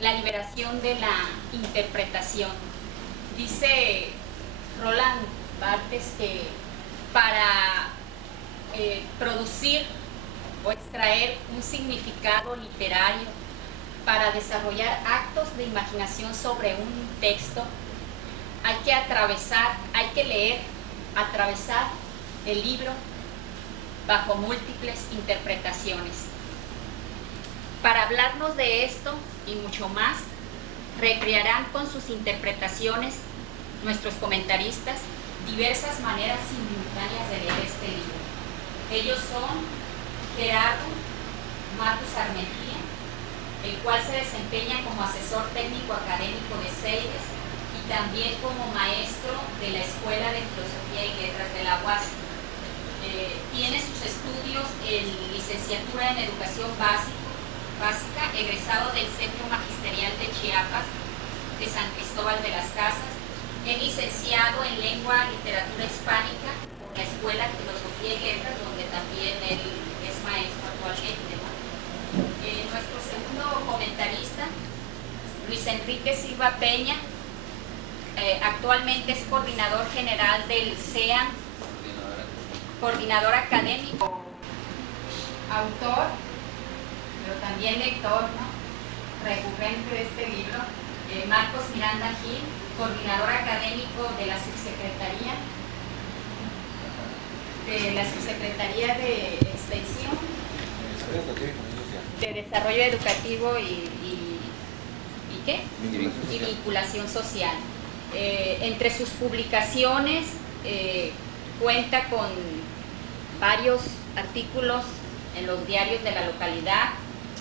la liberación de la interpretación. Dice Roland Barthes que para producir o extraer un significado literario, para desarrollar actos de imaginación sobre un texto, hay que atravesar, hay que leer, atravesar el libro bajo múltiples interpretaciones. Para hablarnos de esto y mucho más, recrearán con sus interpretaciones nuestros comentaristas diversas maneras simultáneas de leer este libro. Ellos son Gerardo Marcos Armentía, el cual se desempeña como asesor técnico académico de CEIDES y también como maestro de la Escuela de Filosofía y Letras de la UAS. Tiene sus estudios en licenciatura en Educación Básica, egresado del Centro Magisterial de Chiapas de San Cristóbal de las Casas, es licenciado en Lengua y Literatura Hispánica por la Escuela de Filosofía y Letras, donde también él es maestro actualmente, ¿no? Nuestro segundo comentarista, Luis Enrique Silva Peña, actualmente es coordinador general del CEAN, coordinador académico, autor, pero también lector, ¿no?, recurrente de este libro. Marcos Miranda Gil, coordinador académico de la Subsecretaría de Extensión, de Desarrollo Educativo y Vinculación Social. Entre sus publicaciones cuenta con varios artículos en los diarios de la localidad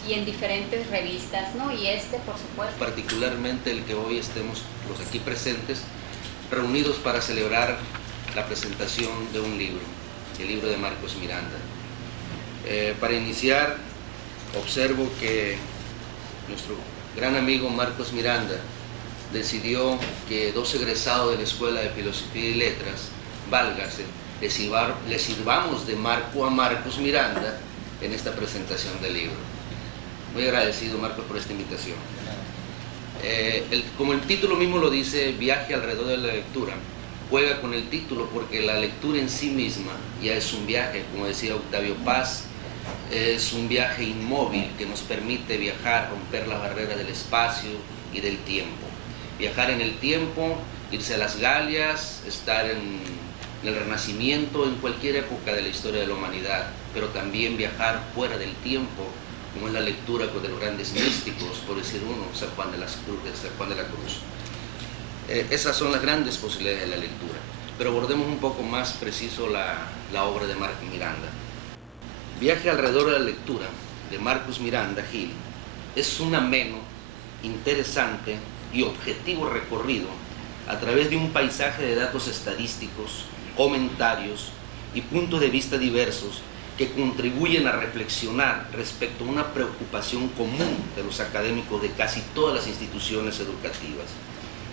y en diferentes revistas, ¿no? Y por supuesto. Particularmente el que hoy estemos los aquí presentes, reunidos para celebrar la presentación de un libro, el libro de Marcos Miranda. Para iniciar, observo que nuestro gran amigo Marcos Miranda decidió que dos egresados de la Escuela de Filosofía y Letras, válgase, le sirvamos de marco a Marcos Miranda en esta presentación del libro. Muy agradecido, Marcos, por esta invitación. Como el título mismo lo dice, Viaje alrededor de la lectura, juega con el título porque la lectura en sí misma ya es un viaje, como decía Octavio Paz, es un viaje inmóvil que nos permite viajar, romper las barreras del espacio y del tiempo. Viajar en el tiempo, irse a las Galias, estar en el Renacimiento, en cualquier época de la historia de la humanidad, pero también viajar fuera del tiempo, como es la lectura de los grandes místicos, por decir uno, San Juan de la Cruz. Esas son las grandes posibilidades de la lectura, pero abordemos un poco más preciso la obra de Marcos Miranda. Viaje alrededor de la lectura de Marcos Miranda Gil es un ameno, interesante y objetivo recorrido a través de un paisaje de datos estadísticos, comentarios y puntos de vista diversos que contribuyen a reflexionar respecto a una preocupación común de los académicos de casi todas las instituciones educativas: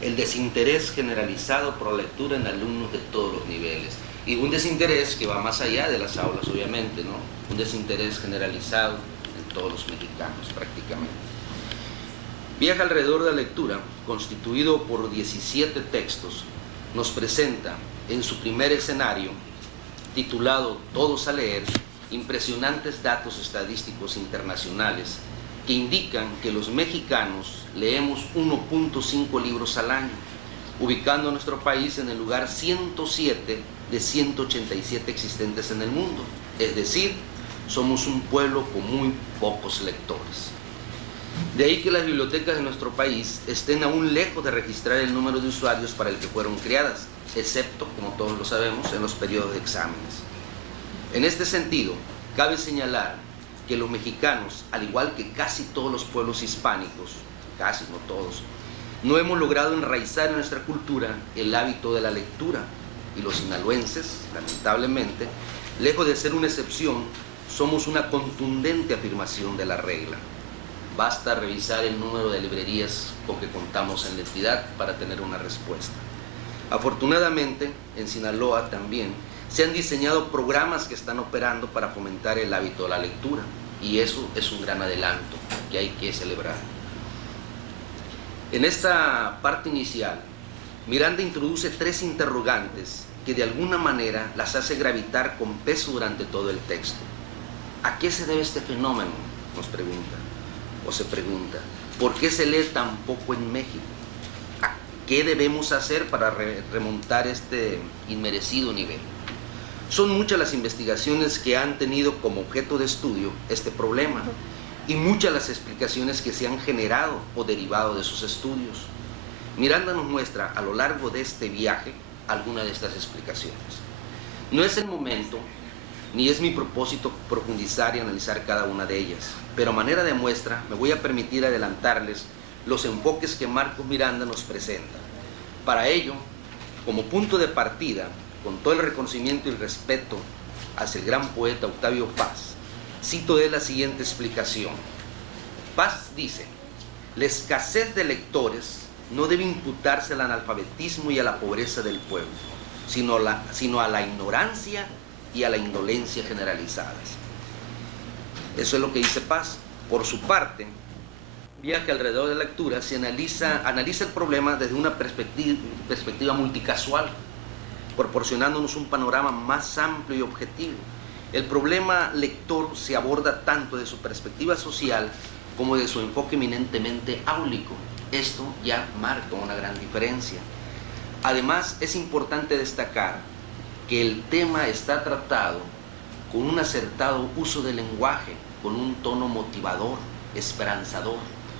el desinterés generalizado por la lectura en alumnos de todos los niveles. Y un desinterés que va más allá de las aulas, obviamente, ¿no? Un desinterés generalizado en todos los mexicanos, prácticamente. Viaje alrededor de la lectura, constituido por 17 textos, nos presenta en su primer escenario, titulado Todos a leer, impresionantes datos estadísticos internacionales que indican que los mexicanos leemos 1.5 libros al año, ubicando a nuestro país en el lugar 107 de 187 existentes en el mundo. Es decir, somos un pueblo con muy pocos lectores. De ahí que las bibliotecas de nuestro país estén aún lejos de registrar el número de usuarios para el que fueron creadas, excepto, como todos lo sabemos, en los periodos de exámenes. En este sentido, cabe señalar que los mexicanos, al igual que casi todos los pueblos hispánicos, casi no todos, no hemos logrado enraizar en nuestra cultura el hábito de la lectura, y los sinaloenses, lamentablemente, lejos de ser una excepción, somos una contundente afirmación de la regla. Basta revisar el número de librerías con que contamos en la entidad para tener una respuesta. Afortunadamente, en Sinaloa también se han diseñado programas que están operando para fomentar el hábito de la lectura, y eso es un gran adelanto que hay que celebrar. En esta parte inicial, Miranda introduce 3 interrogantes que de alguna manera las hace gravitar con peso durante todo el texto. ¿A qué se debe este fenómeno?, nos pregunta, o se pregunta. ¿Por qué se lee tan poco en México? ¿A qué debemos hacer para remontar este inmerecido nivel? Son muchas las investigaciones que han tenido como objeto de estudio este problema y muchas las explicaciones que se han generado o derivado de sus estudios. Miranda nos muestra a lo largo de este viaje algunas de estas explicaciones. No es el momento ni es mi propósito profundizar y analizar cada una de ellas, pero a manera de muestra me voy a permitir adelantarles los enfoques que Marcos Miranda nos presenta. Para ello, como punto de partida, con todo el reconocimiento y el respeto hacia el gran poeta Octavio Paz, cito de la siguiente explicación. Paz dice: la escasez de lectores no debe imputarse al analfabetismo y a la pobreza del pueblo, sino a la ignorancia y a la indolencia generalizadas. Eso es lo que dice Paz. Por su parte, Viaje alrededor de la lectura se analiza el problema desde una perspectiva multicasual, proporcionándonos un panorama más amplio y objetivo. El problema lector se aborda tanto de su perspectiva social como de su enfoque eminentemente áulico. Esto ya marca una gran diferencia. Además, es importante destacar que el tema está tratado con un acertado uso del lenguaje, con un tono motivador, esperanzador,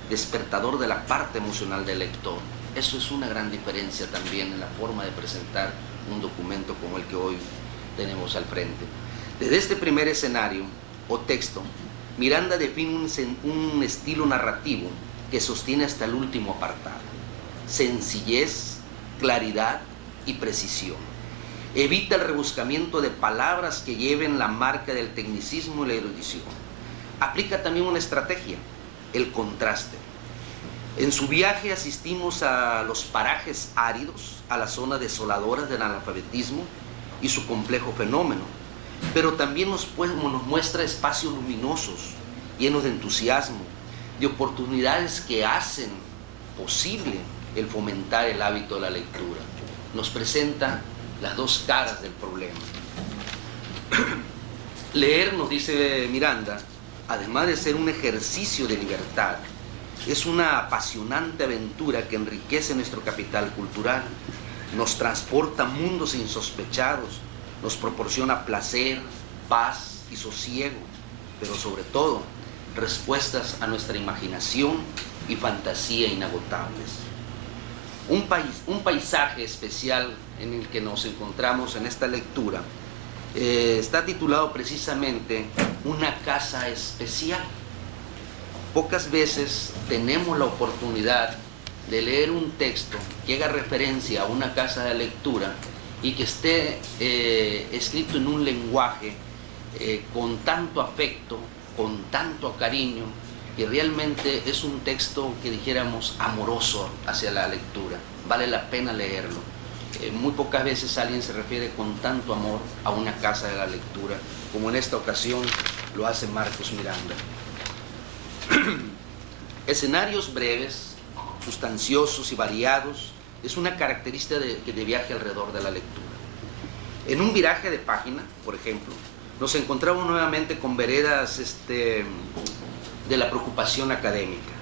despertador de la parte emocional del lector. Eso es una gran diferencia también en la forma de presentar un documento como el que hoy tenemos al frente. Desde este primer escenario o texto, Miranda define un estilo narrativo que sostiene hasta el último apartado: sencillez, claridad y precisión. Evita el rebuscamiento de palabras que lleven la marca del tecnicismo y la erudición. Aplica también una estrategia: el contraste. En su viaje asistimos a los parajes áridos, a las zonas desoladoras del analfabetismo y su complejo fenómeno, pero también nos muestra espacios luminosos, llenos de entusiasmo, de oportunidades que hacen posible el fomentar el hábito de la lectura. Nos presenta las dos caras del problema. Leer, nos dice Miranda, además de ser un ejercicio de libertad, es una apasionante aventura que enriquece nuestro capital cultural, nos transporta a mundos insospechados, nos proporciona placer, paz y sosiego, pero sobre todo respuestas a nuestra imaginación y fantasía inagotables. Un paisaje especial en el que nos encontramos en esta lectura está titulado precisamente Una casa especial. Pocas veces tenemos la oportunidad de leer un texto que haga referencia a una casa de lectura y que esté escrito en un lenguaje con tanto afecto, con tanto cariño, que realmente es un texto que dijéramos amoroso hacia la lectura. Vale la pena leerlo. Muy pocas veces alguien se refiere con tanto amor a una casa de la lectura, como en esta ocasión lo hace Marcos Miranda. Escenarios breves, sustanciosos y variados es una característica de Viaje alrededor de la lectura. En un viraje de página, por ejemplo, nos encontramos nuevamente con veredas de la preocupación académica.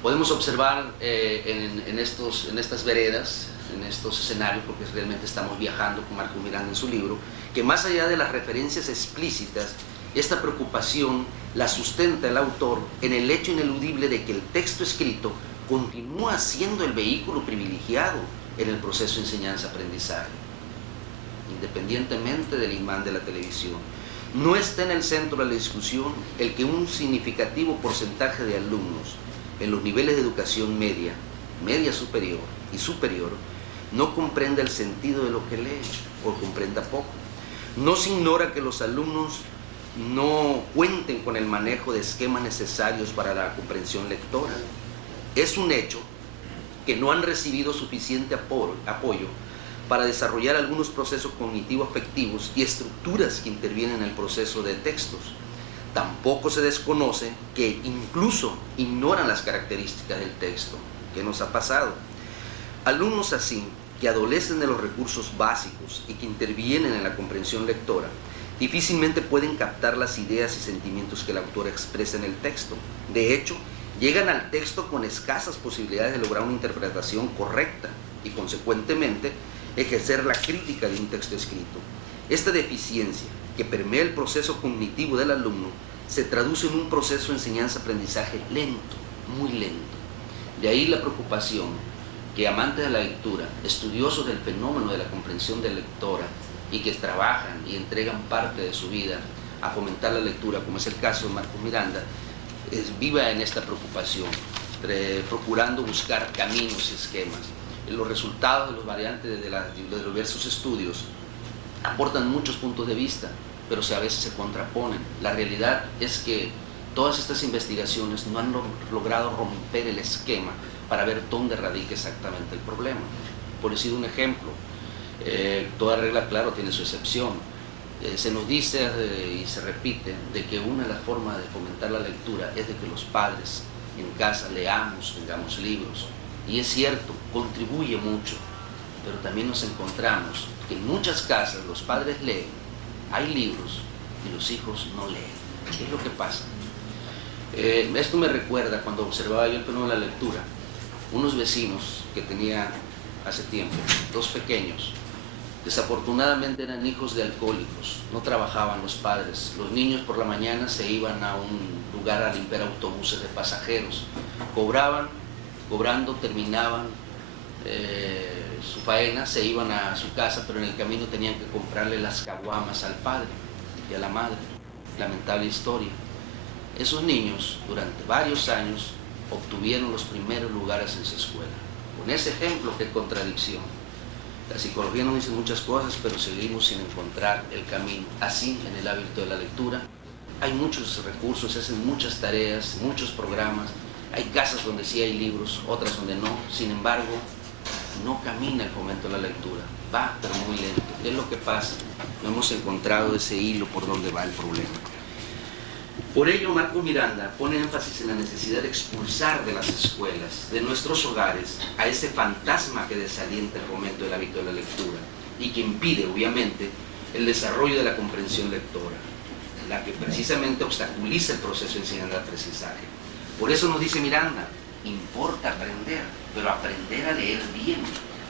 Podemos observar en estas veredas, en estos escenarios, porque realmente estamos viajando con Marcos Miranda en su libro, que más allá de las referencias explícitas, esta preocupación la sustenta el autor en el hecho ineludible de que el texto escrito continúa siendo el vehículo privilegiado en el proceso de enseñanza-aprendizaje, independientemente del imán de la televisión. No está en el centro de la discusión el que un significativo porcentaje de alumnos en los niveles de educación media, media superior y superior no comprenda el sentido de lo que lee o comprenda poco. No se ignora que los alumnos no cuenten con el manejo de esquemas necesarios para la comprensión lectora. Es un hecho que no han recibido suficiente apoyo para desarrollar algunos procesos cognitivo-afectivos y estructuras que intervienen en el proceso de textos. Tampoco se desconoce que incluso ignoran las características del texto. ¿Qué nos ha pasado? Alumnos así, que adolecen de los recursos básicos y que intervienen en la comprensión lectora, difícilmente pueden captar las ideas y sentimientos que el autor expresa en el texto. De hecho, llegan al texto con escasas posibilidades de lograr una interpretación correcta y, consecuentemente, ejercer la crítica de un texto escrito. Esta deficiencia, que permea el proceso cognitivo del alumno, se traduce en un proceso de enseñanza-aprendizaje lento, muy lento. De ahí la preocupación que amantes de la lectura, estudiosos del fenómeno de la comprensión de lectora y que trabajan y entregan parte de su vida a fomentar la lectura, como es el caso de Marcos Miranda, viva en esta preocupación, procurando buscar caminos y esquemas. Los resultados de los variantes de los diversos estudios aportan muchos puntos de vista, pero a veces se contraponen. La realidad es que todas estas investigaciones no han logrado romper el esquema para ver dónde radica exactamente el problema. Por decir un ejemplo, toda regla, claro, tiene su excepción. Se nos dice y se repite de que una de las formas de fomentar la lectura es de que los padres en casa leamos, tengamos libros. Y es cierto, contribuye mucho, pero también nos encontramos que en muchas casas los padres leen, hay libros y los hijos no leen. ¿Qué es lo que pasa? Esto me recuerda cuando observaba yo el fenómeno de la lectura, unos vecinos que tenía hace tiempo, dos pequeños, desafortunadamente eran hijos de alcohólicos, no trabajaban los padres, los niños por la mañana se iban a un lugar a limpiar autobuses de pasajeros, cobrando terminaban su faena, se iban a su casa, pero en el camino tenían que comprarle las caguamas al padre y a la madre. Lamentable historia. Esos niños durante varios años obtuvieron los primeros lugares en su escuela. Con ese ejemplo, qué contradicción. La psicología nos dice muchas cosas, pero seguimos sin encontrar el camino. Así, en el hábito de la lectura, hay muchos recursos, se hacen muchas tareas, muchos programas. Hay casas donde sí hay libros, otras donde no. Sin embargo, no camina el fomento de la lectura. Va, pero muy lento. ¿Qué es lo que pasa? No hemos encontrado ese hilo por donde va el problema. Por ello, Marcos Miranda pone énfasis en la necesidad de expulsar de las escuelas, de nuestros hogares, a ese fantasma que desalienta el fomento del hábito de la lectura y que impide, obviamente, el desarrollo de la comprensión lectora, la que precisamente obstaculiza el proceso de enseñanza-aprendizaje. Por eso nos dice Miranda, importa aprender, pero aprender a leer bien,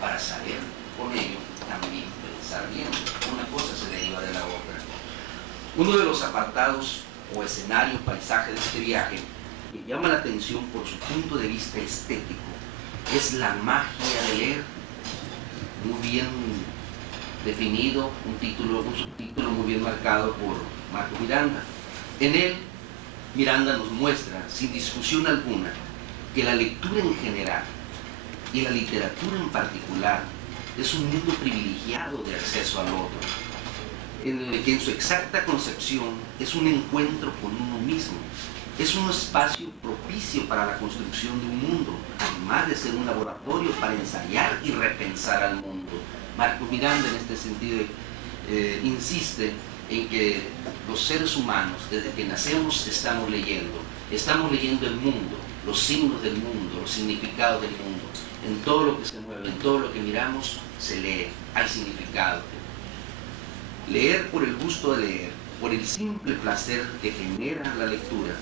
para saber con ello también pensar bien. Una cosa se deriva de la otra. Uno de los apartados o escenario, paisaje de este viaje, que llama la atención por su punto de vista estético, es la magia de leer. Muy bien definido, un subtítulo muy bien marcado por Marcos Miranda. En él, Miranda nos muestra, sin discusión alguna, que la lectura en general y la literatura en particular es un mundo privilegiado de acceso al otro, en el que en su exacta concepción es un encuentro con uno mismo, es un espacio propicio para la construcción de un mundo, además de ser un laboratorio para ensayar y repensar al mundo. Marcos Miranda en este sentido insiste en que los seres humanos, desde que nacemos, estamos leyendo el mundo, los signos del mundo, los significados del mundo. En todo lo que se mueve, en todo lo que miramos, se lee, hay significado. Leer por el gusto de leer, por el simple placer que genera la lectura,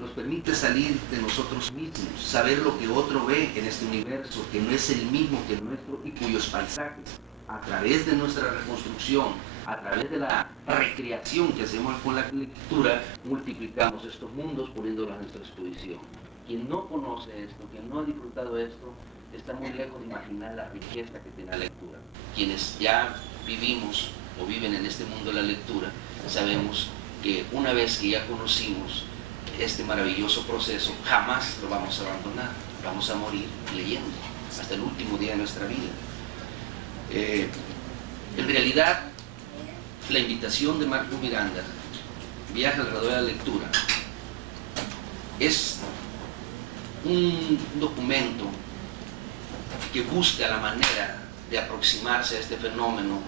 nos permite salir de nosotros mismos, saber lo que otro ve en este universo, que no es el mismo que el nuestro y cuyos paisajes, a través de nuestra reconstrucción, a través de la recreación que hacemos con la lectura, multiplicamos estos mundos poniéndolos a nuestra exposición. Quien no conoce esto, quien no ha disfrutado esto, está muy lejos de imaginar la riqueza que tiene la lectura. Quienes ya vivimos o viven en este mundo de la lectura, sabemos que una vez que ya conocimos este maravilloso proceso, jamás lo vamos a abandonar, vamos a morir leyendo hasta el último día de nuestra vida. En realidad, la invitación de Marcos Miranda, Viaje alrededor de la lectura, es un documento que busca la manera de aproximarse a este fenómeno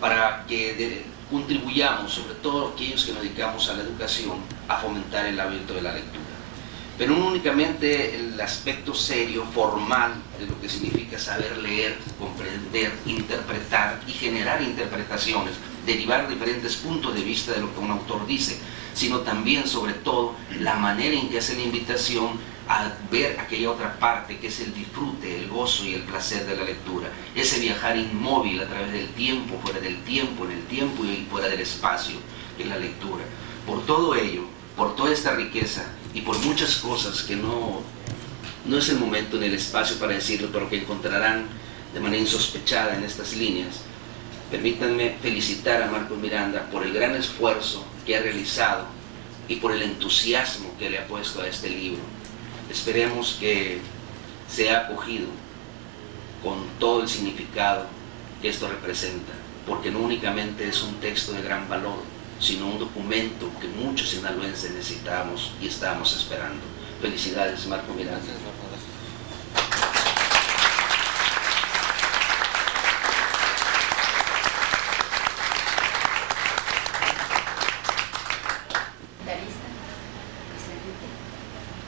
para que contribuyamos, sobre todo aquellos que nos dedicamos a la educación, a fomentar el hábito de la lectura. pero no únicamente el aspecto serio, formal, de lo que significa saber leer, comprender, interpretar y generar interpretaciones, derivar diferentes puntos de vista de lo que un autor dice, sino también, sobre todo, la manera en que hace la invitación a ver aquella otra parte que es el disfrute, el gozo y el placer de la lectura, ese viajar inmóvil a través del tiempo, fuera del tiempo, en el tiempo y fuera del espacio en la lectura. Por todo ello, por toda esta riqueza y por muchas cosas que no es el momento ni el espacio para decirlo, pero que encontrarán de manera insospechada en estas líneas, permítanme felicitar a Marcos Miranda por el gran esfuerzo que ha realizado y por el entusiasmo que le ha puesto a este libro. Esperemos que sea acogido con todo el significado que esto representa, porque no únicamente es un texto de gran valor, sino un documento que muchos sinaloenses necesitamos y estamos esperando. Felicidades, Marco Miranda.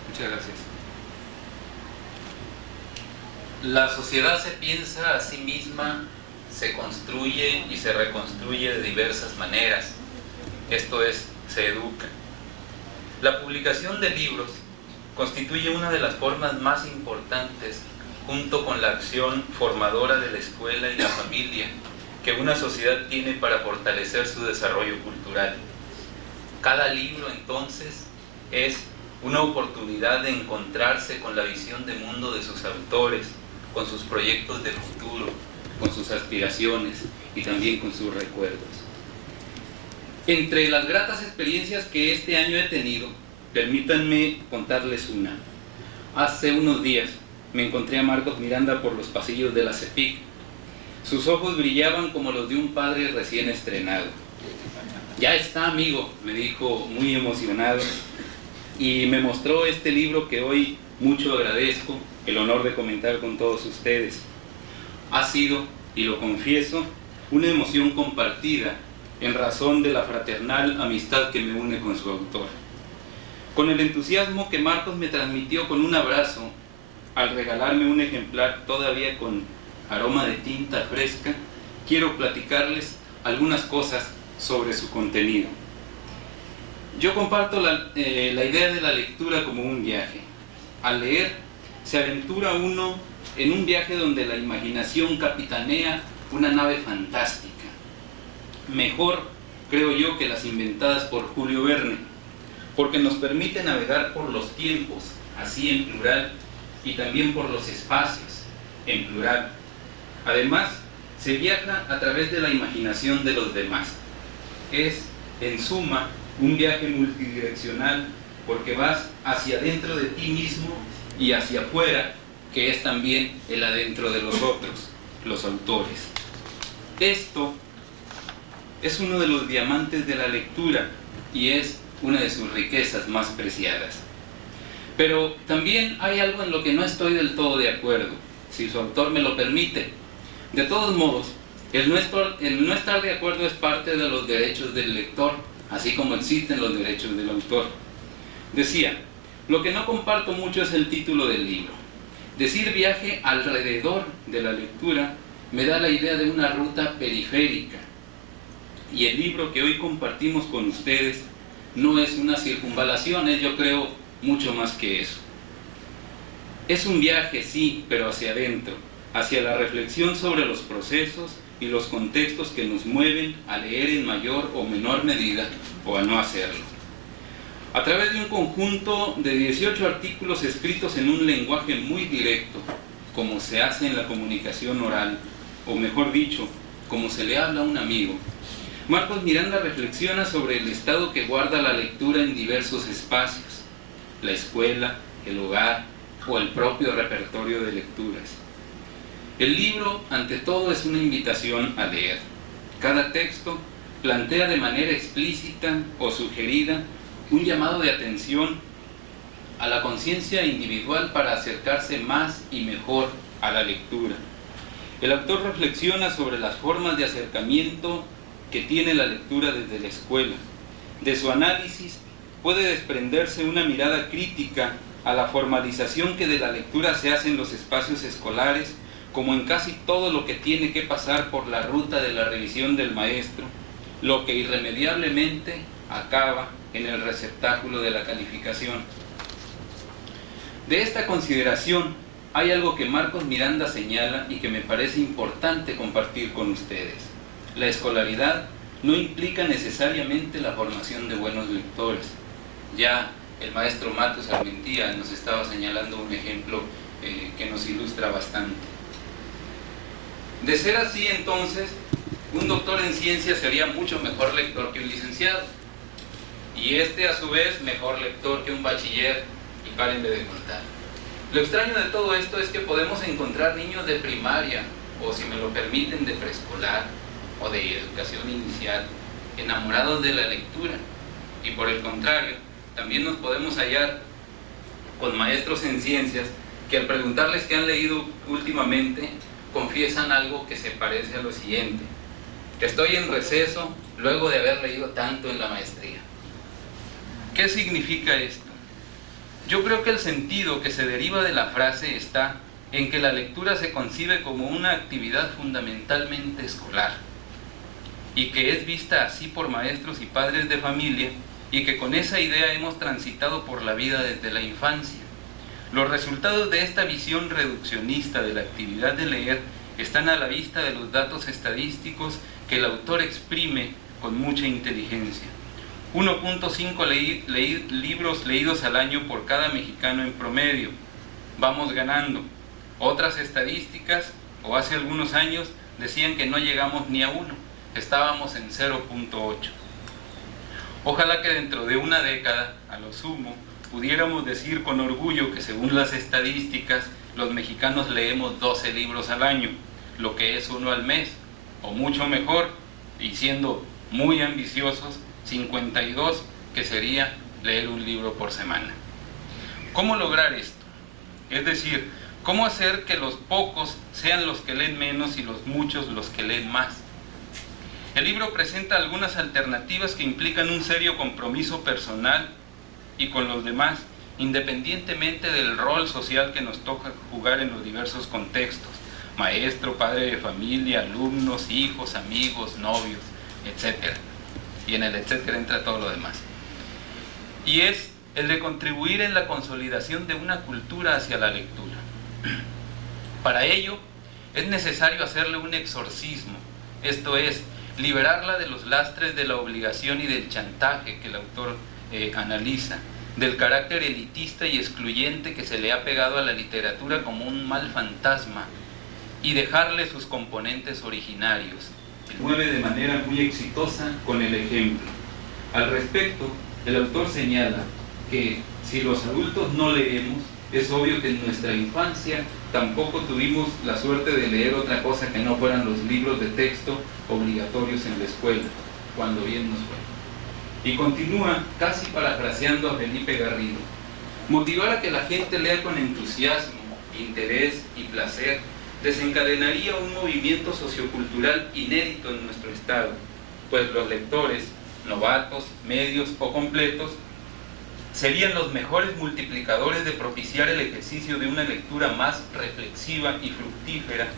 Muchas gracias. La sociedad se piensa a sí misma, se construye y se reconstruye de diversas maneras. Esto es, se educa. La publicación de libros constituye una de las formas más importantes, junto con la acción formadora de la escuela y la familia, que una sociedad tiene para fortalecer su desarrollo cultural. Cada libro, entonces, es una oportunidad de encontrarse con la visión de mundo de sus autores, con sus proyectos de futuro, con sus aspiraciones y también con sus recuerdos. Entre las gratas experiencias que este año he tenido, permítanme contarles una. Hace unos días me encontré a Marcos Miranda por los pasillos de la CEPIC. Sus ojos brillaban como los de un padre recién estrenado. Ya está, amigo, me dijo muy emocionado, y me mostró este libro que hoy mucho agradezco el honor de comentar con todos ustedes. Ha sido, y lo confieso, una emoción compartida en razón de la fraternal amistad que me une con su autor. Con el entusiasmo que Marcos me transmitió con un abrazo al regalarme un ejemplar todavía con aroma de tinta fresca, quiero platicarles algunas cosas sobre su contenido. Yo comparto la idea de la lectura como un viaje. Al leer, se aventura uno en un viaje donde la imaginación capitanea una nave fantástica. Mejor, creo yo, que las inventadas por Julio Verne, porque nos permite navegar por los tiempos, así en plural, y también por los espacios, en plural. Además, se viaja a través de la imaginación de los demás. Es, en suma, un viaje multidireccional, porque vas hacia adentro de ti mismo y hacia afuera, que es también el adentro de los otros, los autores. Esto es uno de los diamantes de la lectura y es una de sus riquezas más preciadas. Pero también hay algo en lo que no estoy del todo de acuerdo, si su autor me lo permite. De todos modos, el no estar de acuerdo es parte de los derechos del lector, así como existen los derechos del autor. Decía, lo que no comparto mucho es el título del libro. Decir viaje alrededor de la lectura me da la idea de una ruta periférica. Y el libro que hoy compartimos con ustedes no es una circunvalación, es, yo creo, mucho más que eso. Es un viaje, sí, pero hacia adentro, hacia la reflexión sobre los procesos y los contextos que nos mueven a leer en mayor o menor medida o a no hacerlo. A través de un conjunto de 18 artículos escritos en un lenguaje muy directo, como se hace en la comunicación oral, o mejor dicho, como se le habla a un amigo, Marcos Miranda reflexiona sobre el estado que guarda la lectura en diversos espacios, la escuela, el hogar o el propio repertorio de lecturas. El libro, ante todo, es una invitación a leer. Cada texto plantea de manera explícita o sugerida un llamado de atención a la conciencia individual para acercarse más y mejor a la lectura. El autor reflexiona sobre las formas de acercamiento que tiene la lectura desde la escuela. De su análisis puede desprenderse una mirada crítica a la formalización que de la lectura se hace en los espacios escolares, como en casi todo lo que tiene que pasar por la ruta de la revisión del maestro, lo que irremediablemente acaba en el receptáculo de la calificación. De esta consideración hay algo que Marcos Miranda señala y que me parece importante compartir con ustedes. La escolaridad no implica necesariamente la formación de buenos lectores. Ya el maestro Matos Armentía nos estaba señalando un ejemplo que nos ilustra bastante. De ser así, entonces, un doctor en ciencias sería mucho mejor lector que un licenciado, y este a su vez mejor lector que un bachiller, y párenme de contar. Lo extraño de todo esto es que podemos encontrar niños de primaria, o si me lo permiten, de preescolar o de educación inicial, enamorados de la lectura, y por el contrario, también nos podemos hallar con maestros en ciencias que al preguntarles qué han leído últimamente, confiesan algo que se parece a lo siguiente: estoy en receso luego de haber leído tanto en la maestría. ¿Qué significa esto? Yo creo que el sentido que se deriva de la frase está en que la lectura se concibe como una actividad fundamentalmente escolar, y que es vista así por maestros y padres de familia, y que con esa idea hemos transitado por la vida desde la infancia. Los resultados de esta visión reduccionista de la actividad de leer están a la vista de los datos estadísticos que el autor exprime con mucha inteligencia. 1.5 libros leídos al año por cada mexicano en promedio. Vamos ganando. Otras estadísticas, o hace algunos años, decían que no llegamos ni a 1, estábamos en 0.8. Ojalá que dentro de una década, a lo sumo, pudiéramos decir con orgullo que según las estadísticas, los mexicanos leemos 12 libros al año, lo que es 1 al mes, o mucho mejor, y siendo muy ambiciosos, 52, que sería leer un libro por semana. ¿Cómo lograr esto? Es decir, ¿cómo hacer que los pocos sean los que leen menos y los muchos los que leen más? El libro presenta algunas alternativas que implican un serio compromiso personal y con los demás, independientemente del rol social que nos toca jugar en los diversos contextos: maestro, padre de familia, alumnos, hijos, amigos, novios, etc. Y en el etcétera entra todo lo demás. Y es el de contribuir en la consolidación de una cultura hacia la lectura. Para ello, es necesario hacerle un exorcismo, esto es, liberarla de los lastres de la obligación y del chantaje que el autor analiza, del carácter elitista y excluyente que se le ha pegado a la literatura como un mal fantasma, y dejarle sus componentes originarios. Mueve de manera muy exitosa con el ejemplo. Al respecto, el autor señala que si los adultos no leemos, es obvio que en nuestra infancia tampoco tuvimos la suerte de leer otra cosa que no fueran los libros de texto obligatorios en la escuela, cuando bien nos fue. Y continúa casi parafraseando a Felipe Garrido: motivar a que la gente lea con entusiasmo, interés y placer desencadenaría un movimiento sociocultural inédito en nuestro estado, pues los lectores, novatos, medios o completos, serían los mejores multiplicadores de propiciar el ejercicio de una lectura más reflexiva y fructífera,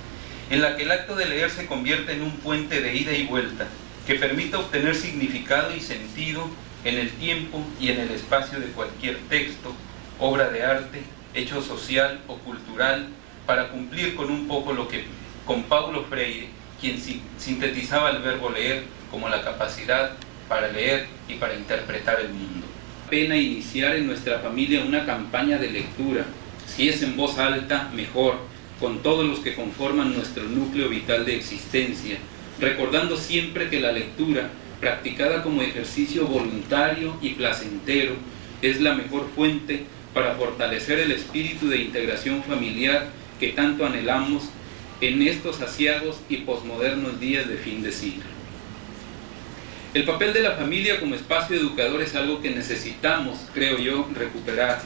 en la que el acto de leer se convierte en un puente de ida y vuelta, que permita obtener significado y sentido en el tiempo y en el espacio de cualquier texto, obra de arte, hecho social o cultural, para cumplir con un poco lo que con Paulo Freire, quien sintetizaba el verbo leer como la capacidad para leer y para interpretar el mundo. Pena iniciar en nuestra familia una campaña de lectura, si es en voz alta, mejor, con todos los que conforman nuestro núcleo vital de existencia, recordando siempre que la lectura, practicada como ejercicio voluntario y placentero, es la mejor fuente para fortalecer el espíritu de integración familiar que tanto anhelamos en estos aciagos y posmodernos días de fin de siglo. El papel de la familia como espacio educador es algo que necesitamos, creo yo, recuperar.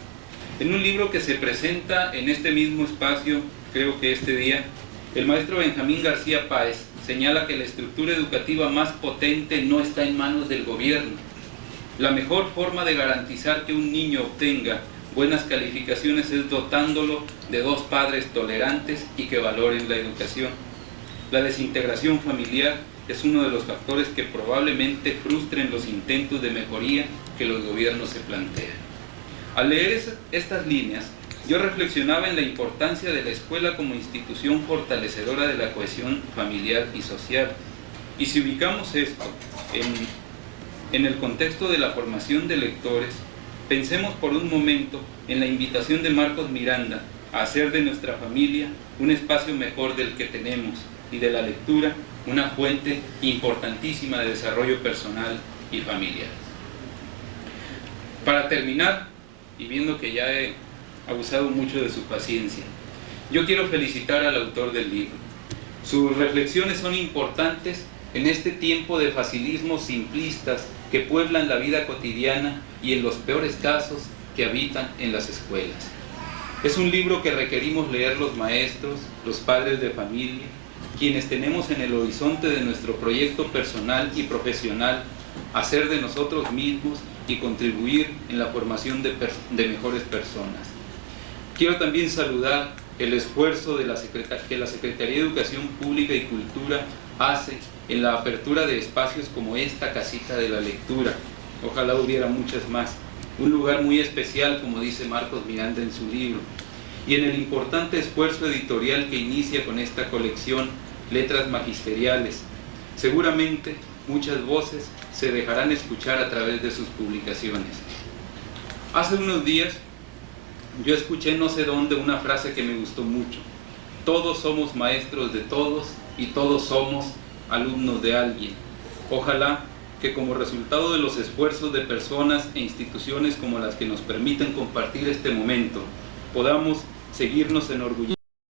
En un libro que se presenta en este mismo espacio, creo que este día, el maestro Benjamín García Páez señala que la estructura educativa más potente no está en manos del gobierno. La mejor forma de garantizar que un niño obtenga buenas calificaciones es dotándolo de 2 padres tolerantes y que valoren la educación. La desintegración familiar es uno de los factores que probablemente frustren los intentos de mejoría que los gobiernos se plantean. Al leer estas líneas, yo reflexionaba en la importancia de la escuela como institución fortalecedora de la cohesión familiar y social. Y si ubicamos esto en el contexto de la formación de lectores, pensemos por un momento en la invitación de Marcos Miranda a hacer de nuestra familia un espacio mejor del que tenemos y de la lectura una fuente importantísima de desarrollo personal y familiar. Para terminar, y viendo que ya he abusado mucho de su paciencia, yo quiero felicitar al autor del libro. Sus reflexiones son importantes en este tiempo de facilismos simplistas que pueblan la vida cotidiana y en los peores casos que habitan en las escuelas. Es un libro que requerimos leer los maestros, los padres de familia, quienes tenemos en el horizonte de nuestro proyecto personal y profesional hacer de nosotros mismos y contribuir en la formación de mejores personas. Quiero también saludar el esfuerzo que la Secretaría de Educación Pública y Cultura hace en la apertura de espacios como esta casita de la lectura. Ojalá hubiera muchas más. Un lugar muy especial, como dice Marcos Miranda en su libro. Y en el importante esfuerzo editorial que inicia con esta colección, Letras Magisteriales. Seguramente muchas voces se dejarán escuchar a través de sus publicaciones. Hace unos días yo escuché no sé dónde una frase que me gustó mucho. Todos somos maestros de todos y todos somos alumnos de alguien. Ojalá que como resultado de los esfuerzos de personas e instituciones como las que nos permiten compartir este momento, podamos seguirnos enorgulleciendo